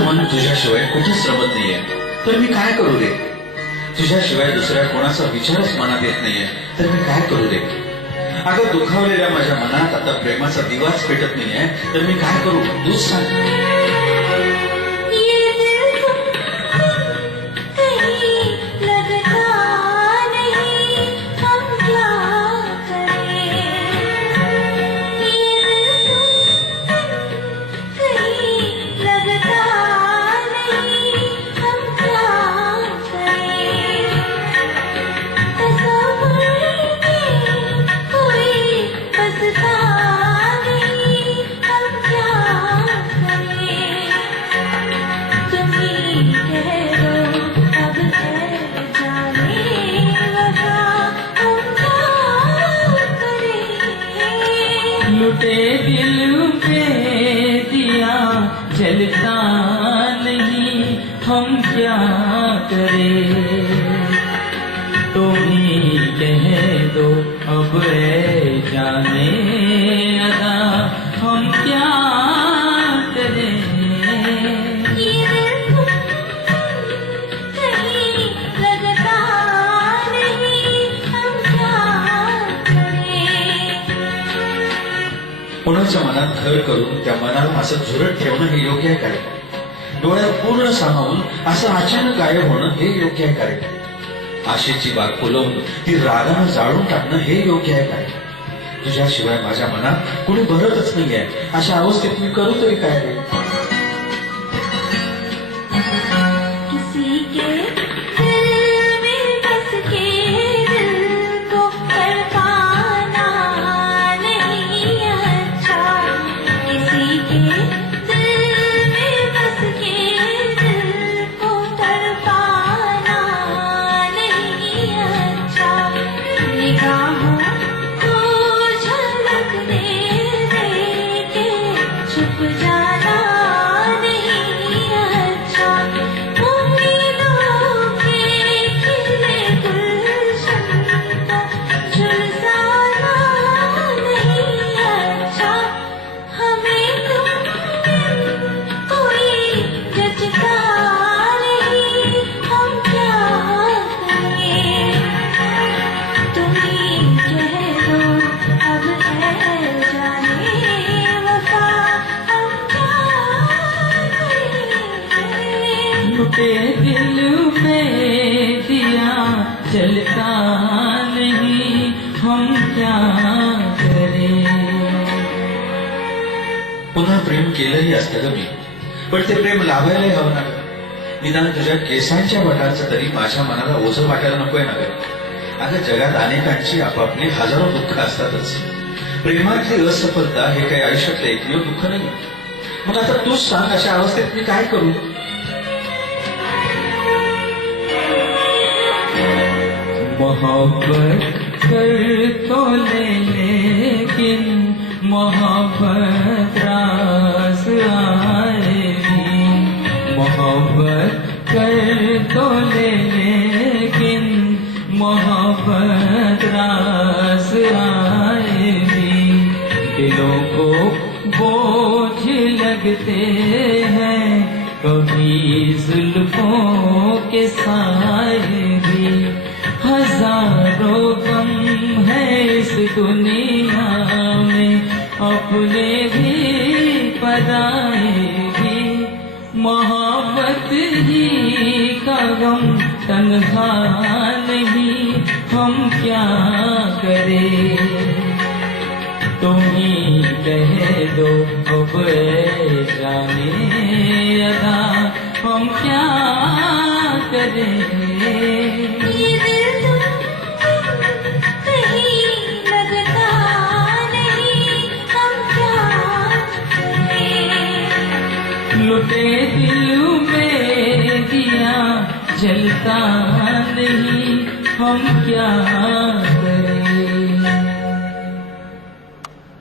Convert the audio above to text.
माझं मन तुझ्याशिवाय कुठेच रमत नाहीये, तर मी काय करू रे? तुझ्याशिवाय दुसऱ्या कोणाचा विचारच मनात येत नाहीये, तर मी काय करू रे? अगं दुखावलेल्या माझ्या मनात आता प्रेमाचा दिवाच पेटत नाहीये, तर मी काय करू तूच सांग. लुटे दिल पे दिया जलता नहीं, हम क्या करें? तुम ही कह दो अब ए जाने अदा, हम क्या करें? कोणाच्या मनात घर करून त्या मनाला असं झुरट ठेवणं हे योग्य आहे काय? डोळ्यात पूर्ण सामावून असं अचानक गायब होणं हे योग्य आहे काय? आशेची बाग फुलवून ती रागानं जाळून टाकणं हे योग्य आहे काय? तुझ्याशिवाय माझ्या मनात कुणी भरतच नाहीये, अशा अवस्थेत मी करू तरी काय रे? लुटे दिल में दिया जलता नहीं, हम क्या करें? पुन्हा प्रेम केलंही असतं ग मी, पण ते प्रेम लावायलाही हवं ना ग. निदान तुझ्या केसांच्या बटाचं तरी माझ्या मनाला ओझं वाटायला नकोय ना ग. अगं जगात अनेकांची आपापली हजारो दुःख असतातच. प्रेमातली असफलता हे काही आयुष्यातलं एकमेव दुःख नाही. मग आता तूच सांग, अशा अवस्थेत मी काय करू? मोहब्बत कर तो ले लेकिन मोहब्बत रास आएगी, मोहब्बत कर तो ले लेकिन मोहब्बत रास आएगी. दिलों को बोझ लगते हैं कभी जुल्फों के साए भी, हजारों गम है इस दुनिया में अपने भी पराए भी. मोहब्बत ही का गम तन्हा नहीं, हम क्या करें? तुम ही कह दो अब ए जाने अदा, हम क्या करें? लुटे दिल में दिया जलता नहीं, हम क्या